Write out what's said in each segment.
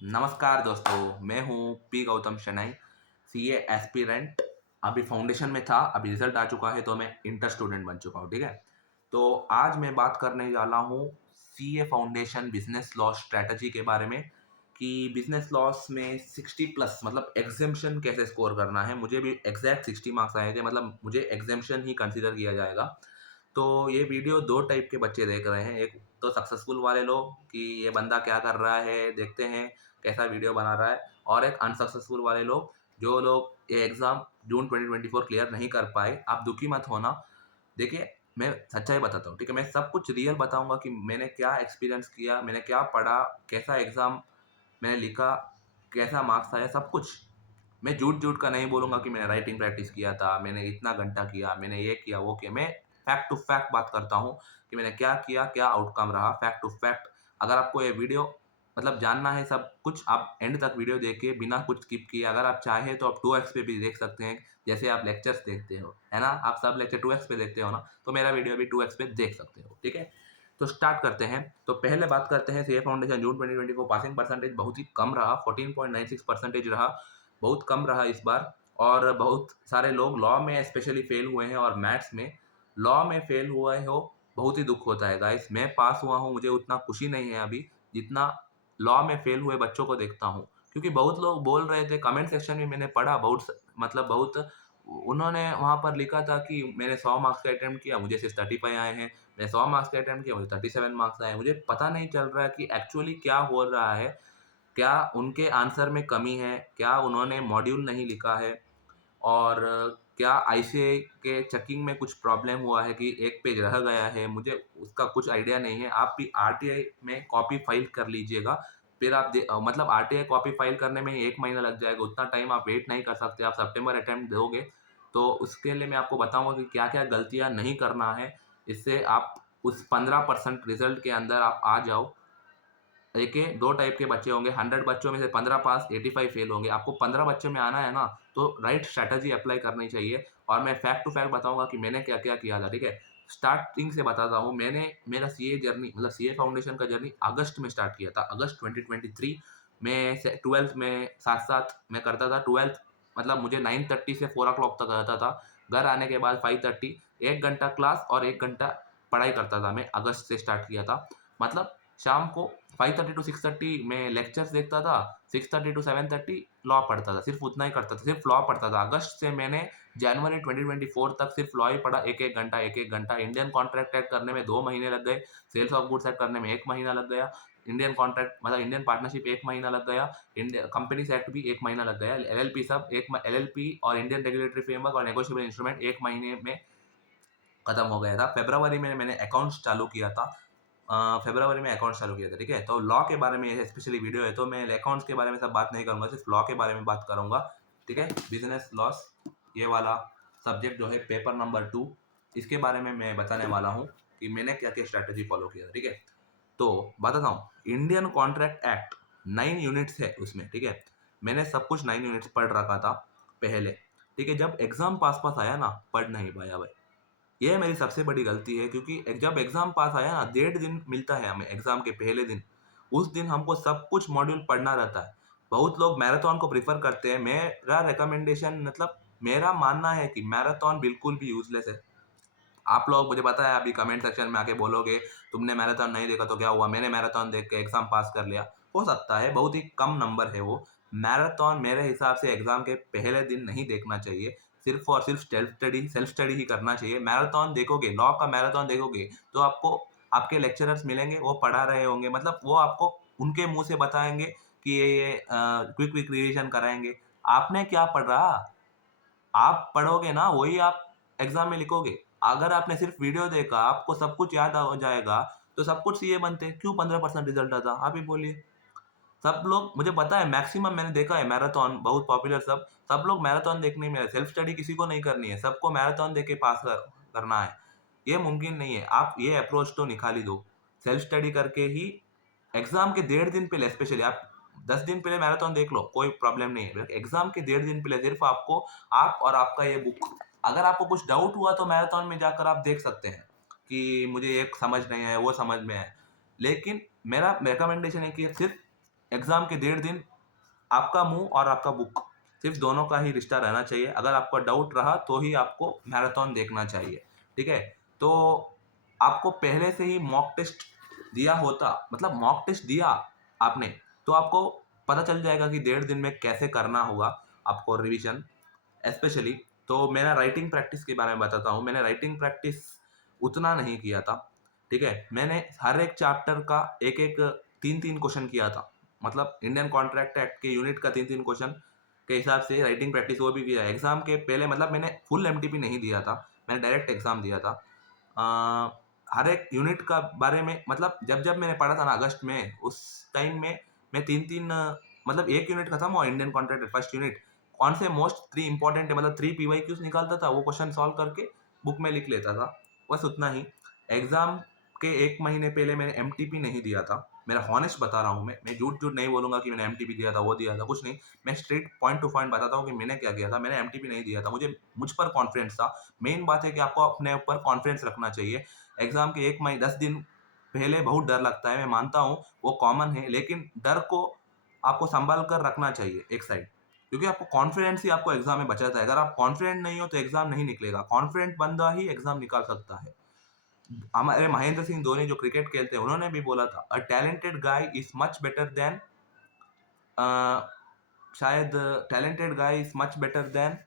नमस्कार दोस्तों, मैं हूँ पी गौतम शनाई, सीए एस्पिरेंट। अभी फाउंडेशन में था, अभी रिजल्ट आ चुका है तो मैं इंटर स्टूडेंट बन चुका हूँ, ठीक है? तो आज मैं बात करने वाला हूँ CA foundation business law strategy के बारे में कि बिजनेस लॉस में 60 प्लस मतलब एग्जेम्पशन कैसे स्कोर करना है। मुझे भी एग्जैक्ट 60 मार्क्स आए थे, मतलब मुझे एग्जेम्पशन ही कंसीडर किया जाएगा। तो ये वीडियो 2 टाइप के बच्चे देख रहे हैं। एक तो सक्सेसफुल वाले लोग कि ये बंदा क्या कर रहा है, देखते हैं कैसा वीडियो बना रहा है, और एक अनसक्सेसफुल वाले लोग, जो लोग ये एग्ज़ाम जून 2024 क्लियर नहीं कर पाए। आप दुखी मत होना। देखिए, मैं सच्चाई बताता हूँ, ठीक है? मैं सब कुछ रियल बताऊँगा कि मैंने क्या एक्सपीरियंस किया, मैंने क्या पढ़ा, कैसा एग्ज़ाम मैंने लिखा, कैसा मार्क्स आया, सब कुछ। मैं झूठ-झूठ का नहीं बोलूँगा कि मैंने राइटिंग प्रैक्टिस किया था, मैंने इतना घंटा किया, मैंने ये किया, वो किया। मैं फैक्ट टू फैक्ट बात करता हूँ कि मैंने क्या किया, क्या आउटकम रहा, फैक्ट टू फैक्ट। अगर आपको ये वीडियो मतलब जानना है सब कुछ, आप एंड तक वीडियो देखिए बिना कुछ स्किप किए। अगर आप चाहें तो आप 2x पे भी देख सकते हैं, जैसे आप लेक्चर्स देखते हो, है ना? आप सब लेक्चर 2x पे देखते हो ना, तो मेरा वीडियो भी 2x पे देख सकते हो, ठीक है? तो स्टार्ट करते हैं। तो पहले बात करते हैं सीए फाउंडेशन जून 2024 पासिंग परसेंटेज बहुत ही कम रहा, 14.96% रहा। बहुत कम रहा इस बार। और बहुत सारे लोग लॉ में स्पेशली फेल हुए हैं, और मैथ्स में लॉ में फेल हुए हो, बहुत ही दुख होता है गाइस। मैं पास हुआ हूँ, मुझे उतना खुशी नहीं है अभी, जितना लॉ में फेल हुए बच्चों को देखता हूँ। क्योंकि बहुत लोग बोल रहे थे, कमेंट सेक्शन में मैंने पढ़ा, मतलब बहुत उन्होंने वहाँ पर लिखा था कि मैंने 100 मार्क्स का अटेम्प्ट किया, मुझे सिर्फ 35 आए हैं। मैं 100 मार्क्स का अटेम्प्ट किया, मुझे 37 मार्क्स आए। मुझे पता नहीं चल रहा है कि एक्चुअली क्या हो रहा है। क्या उनके आंसर में कमी है? क्या उन्होंने मॉड्यूल नहीं लिखा है? और क्या आईसीएआई के चेकिंग में कुछ प्रॉब्लम हुआ है कि एक पेज रह गया है? मुझे उसका कुछ आइडिया नहीं है। आप भी आरटीआई में कॉपी फाइल कर लीजिएगा। फिर आप मतलब आरटीआई कॉपी फाइल करने में 1 महीना लग जाएगा, उतना टाइम आप वेट नहीं कर सकते। आप सितंबर अटेम्प्ट दोगे, तो उसके लिए मैं आपको बताऊँगा कि क्या-क्या गलतियाँ नहीं करना है, इससे आप उस 15% रिज़ल्ट के अंदर आप आ जाओ। देखिए, 2 टाइप के बच्चे होंगे, 100 बच्चों में से 15 पास, 85 फेल होंगे। आपको 15 बच्चों में आना है ना, तो राइट स्ट्रैटेजी अप्लाई करनी चाहिए। और मैं फैक्ट टू फैक्ट बताऊँगा कि मैंने क्या-क्या किया था, ठीक है? स्टार्टिंग से बताता हूँ, मैंने मेरा सीए जर्नी मतलब सीए फाउंडेशन का जर्नी अगस्त में स्टार्ट किया था, अगस्त 2023 में। से 12th में साथ-साथ मैं करता था। 12th मतलब मुझे 9:30 से 4 o'clock तक रहता था। घर आने के बाद 5:30 1 घंटा क्लास और 1 घंटा पढ़ाई करता था मैं, अगस्त से स्टार्ट किया था। मतलब शाम को 5:30 टू 6:30 मैं लेक्चर्स देखता था, 6:30 टू 7:30 लॉ पढ़ता था, सिर्फ़ उतना ही करता था, सिर्फ़ लॉ पढ़ता था। अगस्त से मैंने जनवरी 2024 तक सिर्फ़ लॉ ही पढ़ा, 1-1 घंटा, 1-1 घंटा। इंडियन कॉन्ट्रैक्ट एक्ट करने में 2 महीने लग गए, सेल्स ऑफ गुड्स एक्ट करने में 1 महीना लग गया, इंडियन कॉन्ट्रैक्ट मतलब इंडियन पार्टनरशिप 1 महीना लग गया, कंपनीज़ एक्ट भी 1 महीना लग गया, एलएलपी सब एलएलपी और इंडियन रेगुलेटरी फ्रेमवर्क और नेगोशिएबल इंस्ट्रूमेंट 1 महीने में खत्म हो गया था। फ़रवरी में मैंने अकाउंट्स चालू किया था। फ़रवरी में अकाउंट्स चालू किया था, ठीक है? तो लॉ के बारे में ये स्पेशली वीडियो है, तो मैं अकाउंट्स के बारे में सब बात नहीं करूँगा, सिर्फ़ लॉ के बारे में बात करूँगा, ठीक है? बिज़नेस लॉस, ये वाला सब्जेक्ट जो है पेपर नंबर 2, इसके बारे में मैं बताने वाला हूँ कि मैंने क्या-क्या स्ट्रैटेजी फ़ॉलो किया था, ठीक है? तो बताता हूँ, इंडियन कॉन्ट्रैक्ट एक्ट 9 यूनिट्स है उसमें, ठीक है? मैंने सब कुछ 9 यूनिट्स पढ़ रखा था पहले, ठीक है? जब एग्ज़ाम पास-पास आया ना, पढ़ नहीं पाया भाई। ये मेरी सबसे बड़ी गलती है, क्योंकि जब एग्ज़ाम पास आया ना, 1.5 दिन मिलता है हमें एग्ज़ाम के पहले दिन। उस दिन हमको सब कुछ मॉड्यूल पढ़ना रहता है। बहुत लोग मैराथन को प्रेफ़र करते हैं। मेरा रिकमेंडेशन मतलब मेरा मानना है कि मैराथन बिल्कुल भी यूज़लेस है। आप लोग मुझे पता है अभी कमेंट सेक्शन में आके बोलोगे, तुमने मैराथन नहीं देखा तो क्या हुआ? मैंने मैराथन देख के एग्ज़ाम पास कर लिया। हो सकता है, बहुत ही कम नंबर है वो। मैराथन मेरे हिसाब से एग्ज़ाम के पहले दिन नहीं देखना चाहिए। सिर्फ़ और सिर्फ़ सेल्फ स्टडी ही करना चाहिए। मैराथन देखोगे, लॉ का मैराथन देखोगे, तो आपको आपके लेक्चरर्स मिलेंगे, वो पढ़ा रहे होंगे, मतलब वो आपको उनके मुँह से बताएँगे कि ये क्विक क्विक रिविज़न कराएँगे। आपने क्या पढ़ा? आप पढ़ोगे ना, वही आप एग्ज़ाम में लिखोगे। अगर आपने सिर्फ़ वीडियो देखा, आपको सब कुछ याद हो जाएगा, तो सब कुछ सीए बनते। क्यों 15% रिज़ल्ट आता? आप ही बोलिए। सब लोग, मुझे पता है मैक्सिमम मैंने देखा है मैराथन बहुत पॉपुलर, सब लोग मैराथन देखने में सेल्फ स्टडी किसी को नहीं करनी है, सबको मैराथन देख के पास करना है। ये मुमकिन नहीं है। आप ये अप्रोच तो निकाल ही दो। सेल्फ स्टडी करके ही एग्ज़ाम के 1.5 दिन पहले स्पेशली आप 10 दिन पहले मैराथन देख लो, कोई प्रॉब्लम नहीं है। एग्ज़ाम के 1.5 दिन पहले सिर्फ़ आपको आप और आपका ये बुक, अगर आपको कुछ डाउट हुआ तो मैराथन में जाकर आप देख सकते हैं कि मुझे ये समझ नहीं आया, वो समझ में आया। लेकिन मेरा रिकमेंडेशन है कि सिर्फ़ एग्ज़ाम के 1.5 दिन आपका मुँह और आपका बुक सिर्फ़ दोनों का ही रिश्ता रहना चाहिए। अगर आपको डाउट रहा तो ही आपको मैराथन देखना चाहिए, ठीक है? तो आपको पहले से ही मॉक टेस्ट दिया होता, मतलब मॉक टेस्ट दिया आपने, तो आपको पता चल जाएगा कि 1.5 दिन में कैसे करना होगा आपको रिवीजन। स्पेशली तो मेरा राइटिंग प्रैक्टिस के बारे में बताता हूँ। मैंने राइटिंग प्रैक्टिस उतना नहीं किया था, ठीक है? मैंने हर एक चैप्टर का एक-एक 3-3 क्वेश्चन किया था। मतलब इंडियन कॉन्ट्रैक्ट एक्ट के यूनिट का 3-3 क्वेश्चन के हिसाब से राइटिंग प्रैक्टिस वो भी किया है। एग्ज़ाम के पहले मतलब मैंने फुल एमटीपी नहीं दिया था, मैंने डायरेक्ट एग्ज़ाम दिया था। हर एक यूनिट का बारे में मतलब जब-जब मैंने पढ़ा था ना अगस्त में, उस टाइम में मैं 3-3 मतलब 1 यूनिट खत्म हुआ इंडियन कॉन्ट्रैक्ट फर्स्ट यूनिट, कौन से मोस्ट 3 इंपॉर्टेंट है मतलब 3 पीवाईक्यूज़ निकालता था, वो क्वेश्चन सॉल्व करके बुक में लिख लेता था, बस उतना ही। एग्ज़ाम के 1 महीने पहले मैंने एमटीपी नहीं दिया था। मेरा हॉनेस्ट बता रहा हूँ मैं झूठ-झूठ नहीं बोलूँगा कि मैंने एमटीपी दिया था, वो दिया था, कुछ नहीं। मैं स्ट्रेट पॉइंट टू पॉइंट बताता हूँ कि मैंने क्या किया था। मैंने एमटीपी नहीं दिया था, मुझ पर कॉन्फिडेंस था। मेन बात है कि आपको अपने ऊपर कॉन्फिडेंस रखना चाहिए। एग्ज़ाम के 1 मही 10 दिन पहले बहुत डर लगता है, मैं मानता हूँ, वो कॉमन है, लेकिन डर को आपको सँभाल कर रखना चाहिए एक साइड। क्योंकि आपको कॉन्फिडेंस ही आपको एग्ज़ाम में बचाता है। अगर आप कॉन्फिडेंट नहीं हो तो एग्ज़ाम नहीं निकलेगा। कॉन्फिडेंट बंदा ही एग्ज़ाम निकाल सकता है। हमारे महेंद्र सिंह धोनी जो क्रिकेट खेलते हैं, उन्होंने भी बोला था, "a talented guy is much better than" uh, शायद "talented guy is much better than"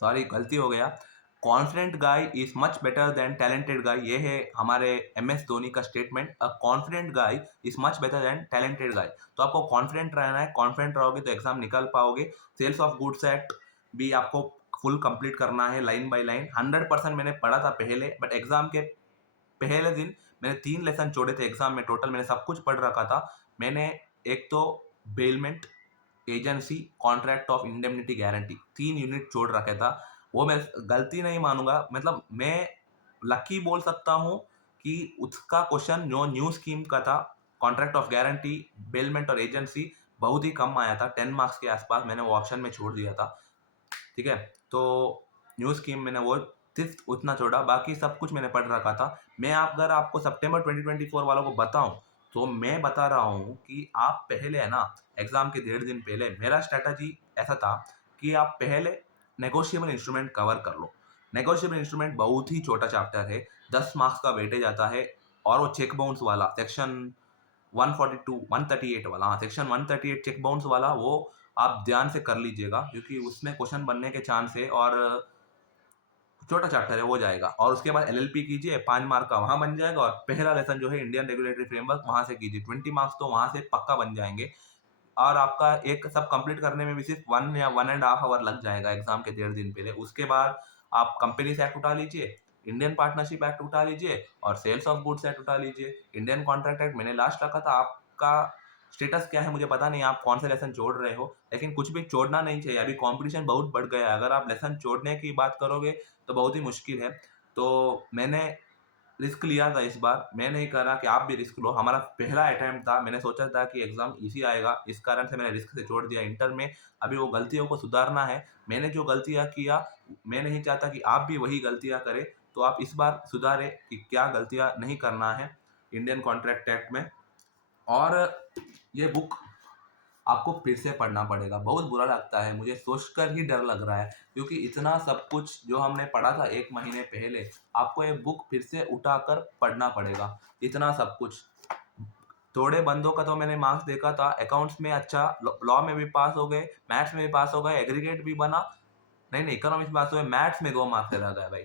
sorry गलती हो गया। Confident guy is much better than talented guy, ये है हमारे एमएस धोनी का statement. A confident guy is much better than talented guy. तो आपको कॉन्फिडेंट रहना है, कॉन्फिडेंट रहोगे तो एग्जाम निकाल पाओगे। सेल्स ऑफ गुड्स एक्ट भी आपको फुल कंप्लीट करना है लाइन बाय लाइन। 100% मैंने पढ़ा था पहले, बट एग्जाम के पहले दिन मैंने 3 लेसन छोड़े थे एग्जाम में। टोटल मैंने सब कुछ पढ़ रखा था। मैंने एक तो bailment agency contract of indemnity guarantee 3 unit छोड़ रखा था। वो मैं गलती नहीं मानूंगा, मतलब मैं लकी बोल सकता हूँ कि उसका क्वेश्चन जो न्यू स्कीम का था, कॉन्ट्रैक्ट ऑफ गारंटी, बेलमेंट और एजेंसी, बहुत ही कम आया था, 10 मार्क्स के आसपास। मैंने वो ऑप्शन में छोड़ दिया था, ठीक है? तो न्यू स्कीम मैंने वो सिर्फ उतना छोड़ा, बाकी सब कुछ मैंने पढ़ रखा था। मैं अगर आपको सितंबर 2024 वालों को बताऊं, तो मैं बता रहा हूँ कि आप पहले है ना, एग्जाम के 1.5 दिन पहले मेरा स्ट्रैटेजी ऐसा था कि आप पहले नेगोशिएबल इंस्ट्रूमेंट कवर कर लो। नेगोशिएबल इंस्ट्रूमेंट बहुत ही छोटा चैप्टर है, 10 मार्क्स का वेटेज आता है, और वो चेक बाउंस वाला सेक्शन 142 138 वाला, हाँ, सेक्शन 138 चेक बाउंस वाला, वो आप ध्यान से कर लीजिएगा क्योंकि उसमें क्वेश्चन बनने के चांस है। और छोटा चैप्टर है, वो जाएगा। और उसके बाद एलएलपी कीजिए, 5 मार्क का वहाँ बन जाएगा, और पहला लेसन जो है इंडियन रेगुलेटरी फ्रेमवर्क, वहाँ से कीजिए, 20 मार्क्स तो वहाँ से पक्का बन जाएँगे। और आपका एक सब कंप्लीट करने में भी सिर्फ 1 या 1 एंड हाफ आवर लग जाएगा एग्ज़ाम के 1.5 दिन पहले। उसके बाद आप कंपनीज़ एक्ट उठा लीजिए, इंडियन पार्टनरशिप एक्ट उठा लीजिए, और सेल्स ऑफ गुड्स एक्ट उठा लीजिए। इंडियन कॉन्ट्रैक्ट एक्ट मैंने लास्ट रखा था। आपका स्टेटस क्या है मुझे पता नहीं, आप कौन से लेसन छोड़ रहे हो, लेकिन कुछ भी छोड़ना नहीं चाहिए। अभी कॉम्पिटिशन बहुत बढ़ गया है, अगर आप लेसन छोड़ने की बात करोगे तो बहुत ही मुश्किल है। तो मैंने रिस्क लिया था इस बार, मैं नहीं कह रहा कि आप भी रिस्क लो। हमारा पहला अटेम्प्ट था, मैंने सोचा था कि एग्ज़ाम ईज़ी आएगा, इस कारण से मैंने रिस्क से छोड़ दिया इंटर में। अभी वो गलतियों को सुधारना है। मैंने जो गलतियाँ किया, मैं नहीं चाहता कि आप भी वही गलतियाँ करें, तो आप इस बार सुधारें कि क्या गलतियाँ नहीं करना है इंडियन कॉन्ट्रैक्ट एक्ट में। और ये बुक आपको फिर से पढ़ना पड़ेगा। बहुत बुरा लगता है, मुझे सोचकर ही डर लग रहा है, क्योंकि इतना सब कुछ जो हमने पढ़ा था 1 महीने पहले, आपको ये बुक फिर से उठाकर पढ़ना पड़ेगा, इतना सब कुछ। थोड़े बंदों का तो मैंने मार्क्स देखा था, अकाउंट्स में अच्छा, लॉ में भी पास हो गए, मैथ्स में भी पास हो गए, एग्रीगेट भी बना, नहीं, इकोनॉमिक्स में पास हुए, मैथ्स में 2 मार्क्स से रह गए भाई।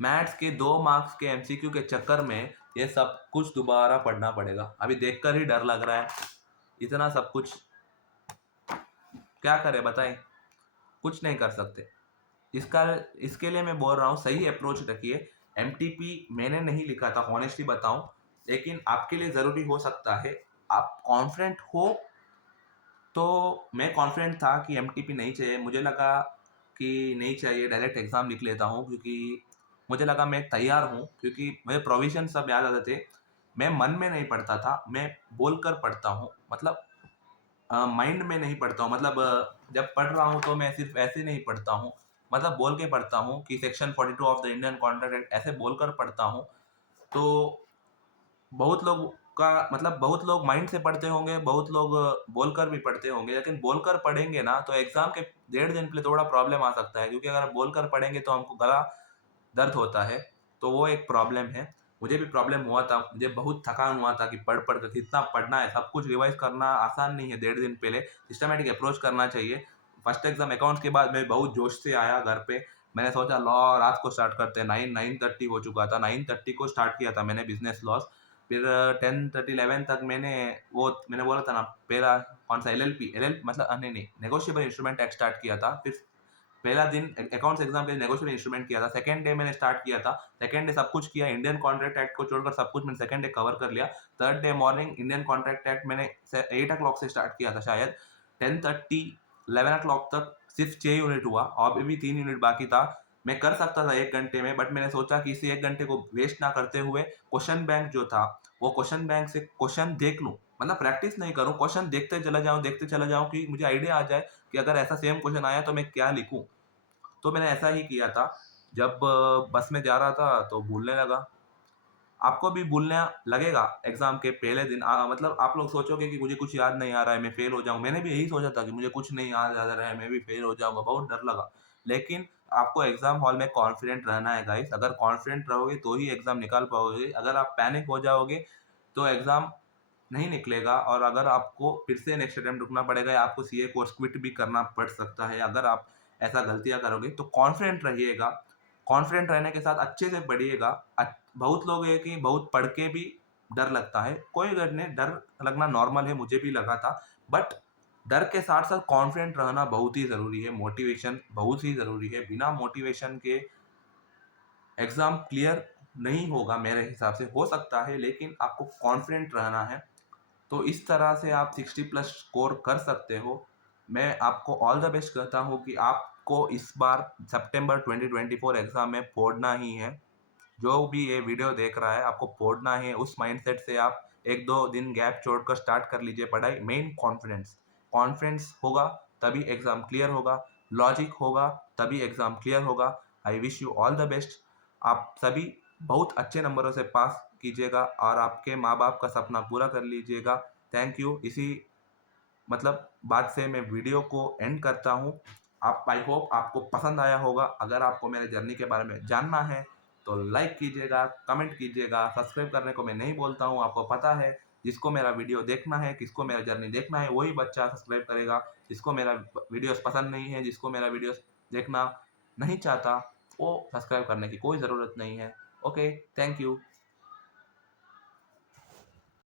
मैथ्स के 2 मार्क्स के एमसीक्यू के चक्कर में ये सब कुछ दोबारा पढ़ना पड़ेगा। अभी देखकर ही डर लग रहा है, इतना सब कुछ। क्या करें बताएं? कुछ नहीं कर सकते। इसका इसके लिए मैं बोल रहा हूँ, सही अप्रोच रखिए। एमटीपी मैंने नहीं लिखा था, हॉनेस्टली बताऊं, लेकिन आपके लिए ज़रूरी हो सकता है। आप कॉन्फिडेंट हो, तो मैं कॉन्फिडेंट था कि एमटीपी नहीं चाहिए। मुझे लगा कि नहीं चाहिए, डायरेक्ट एग्ज़ाम लिख लेता हूँ, क्योंकि मुझे लगा मैं तैयार हूँ, क्योंकि मुझे प्रोविज़न सब याद आते थे। मैं मन में नहीं पढ़ता था, मैं बोलकर पढ़ता हूँ। मतलब माइंड में नहीं पढ़ता हूँ, मतलब जब पढ़ रहा हूँ तो मैं सिर्फ ऐसे नहीं पढ़ता हूँ, मतलब बोल के पढ़ता हूँ कि section 42 of the Indian contract act, ऐसे बोलकर पढ़ता हूँ। तो बहुत लोग का मतलब बहुत लोग माइंड से पढ़ते होंगे, बहुत लोग बोलकर भी पढ़ते होंगे, लेकिन बोलकर पढ़ेंगे ना तो एग्ज़ाम के 1.5 दिन पहले थोड़ा प्रॉब्लम आ सकता है, क्योंकि अगर बोलकर पढ़ेंगे तो हमको गला दर्द होता है, तो वो एक प्रॉब्लम है। मुझे भी प्रॉब्लम हुआ था, मुझे बहुत थकान हुआ था कि पढ़-पढ़ कर कितना पढ़ना है, सब कुछ रिवाइज़ करना आसान नहीं है 1.5 दिन पहले, सिस्टमैटिक अप्रोच करना चाहिए। फर्स्ट एग्ज़ाम अकाउंट्स के बाद मैं बहुत जोश से आया घर पे, मैंने सोचा लॉ रात को स्टार्ट करते हैं, 9-9:30 हो चुका था, 9:30 को स्टार्ट किया था मैंने बिज़नेस लॉस। फिर 10:30 11 तक मैंने बोला था ना पहला कौन-सा एलएलपी मतलब नहीं, नेगोशिएबल इंस्ट्रूमेंट एक्ट स्टार्ट किया था। फिर पहला दिन अकाउंट्स एग्जाम के लिए नेगोशिएबल इंस्ट्रूमेंट किया था। सेकंड डे मैंने स्टार्ट किया था। सेकंड डे सब कुछ किया, इंडियन कॉन्ट्रैक्ट एक्ट को छोड़कर सब कुछ मैंने सेकंड डे कवर कर लिया। Third day morning Indian contract act मैंने 8 ओ क्लॉक से स्टार्ट किया था शायद। 10:30 11 ओ क्लॉक तक सिर्फ 6 यूनिट हुआ और अभी भी 3 यूनिट बाकी था। मैं कर सकता था 1 घंटे में, बट मैंने सोचा कि इसी 1 घंटे को वेस्ट ना करते हुए क्वेश्चन बैंक जो था, वो क्वेश्चन बैंक से क्वेश्चन देख लूँ। मतलब प्रैक्टिस नहीं करूँ, क्वेश्चन देखते चला जाऊँ कि मुझे आइडिया आ जाए कि अगर ऐसा सेम क्वेश्चन आया तो मैं क्या लिखूँ? तो मैंने ऐसा ही किया था। जब बस में जा रहा था तो भूलने लगा। आपको भी भूलना लगेगा एग्ज़ाम के पहले दिन, मतलब आप लोग सोचोगे कि मुझे कुछ याद नहीं आ रहा है, मैं फेल हो जाऊँ। मैंने भी यही सोचा था कि मुझे कुछ नहीं याद आ रहा है, मैं भी फेल हो जाऊँगा, बहुत डर लगा। लेकिन आपको एग्ज़ाम हॉल में कॉन्फिडेंट रहना है गाइस, अगर कॉन्फिडेंट रहोगे तो ही एग्ज़ाम निकाल पाओगे। अगर आप पैनिक हो जाओगे तो एग्ज़ाम नहीं निकलेगा, और अगर आपको फिर से नेक्स्ट अटेम्प्ट रुकना पड़ेगा या आपको सीए कोर्स क्विट भी करना पड़ सकता है अगर आप ऐसा गलतियाँ करोगे। तो कॉन्फिडेंट रहिएगा, कॉन्फिडेंट रहने के साथ अच्छे से पढ़िएगा। बहुत लोग हैं कि बहुत पढ़ के भी डर लगता है, कोई डर नहीं, डर लगना नॉर्मल है, मुझे भी लगा था। बट डर के साथ-साथ कॉन्फिडेंट रहना बहुत ही ज़रूरी है, मोटिवेशन बहुत ही ज़रूरी है। बिना मोटिवेशन के एग्ज़ाम क्लियर नहीं होगा मेरे हिसाब से, हो सकता है लेकिन आपको कॉन्फिडेंट रहना है। तो इस तरह से आप 60 प्लस स्कोर कर सकते हो। मैं आपको ऑल द बेस्ट कहता हूँ कि आपको इस बार सितंबर 2024 एग्ज़ाम में फोड़ना ही है। जो भी ये वीडियो देख रहा है, आपको फोड़ना है। उस माइंडसेट से आप 1-2 दिन गैप छोड़कर स्टार्ट कर लीजिए पढ़ाई। मेन कॉन्फिडेंस, कॉन्फिडेंस होगा तभी एग्ज़ाम क्लियर होगा, लॉजिक होगा तभी एग्ज़ाम क्लियर होगा। I wish you all the best. आप सभी बहुत अच्छे नंबरों से पास कीजिएगा और आपके माँ-बाप का सपना पूरा कर लीजिएगा। Thank you. इसी मतलब बात से मैं वीडियो को एंड करता हूँ। आप आई होप आपको पसंद आया होगा। अगर आपको मेरे जर्नी के बारे में जानना है तो लाइक कीजिएगा, कमेंट कीजिएगा, सब्सक्राइब करने को मैं नहीं बोलता हूँ, आपको पता है। जिसको मेरा वीडियो देखना है, किसको मेरा जर्नी देखना है, वही बच्चा सब्सक्राइब करेगा। जिसको मेरा वीडियोज़ पसंद नहीं है, जिसको मेरा वीडियोज़ देखना नहीं चाहता, वो सब्सक्राइब करने की कोई ज़रूरत नहीं है। Okay, thank you.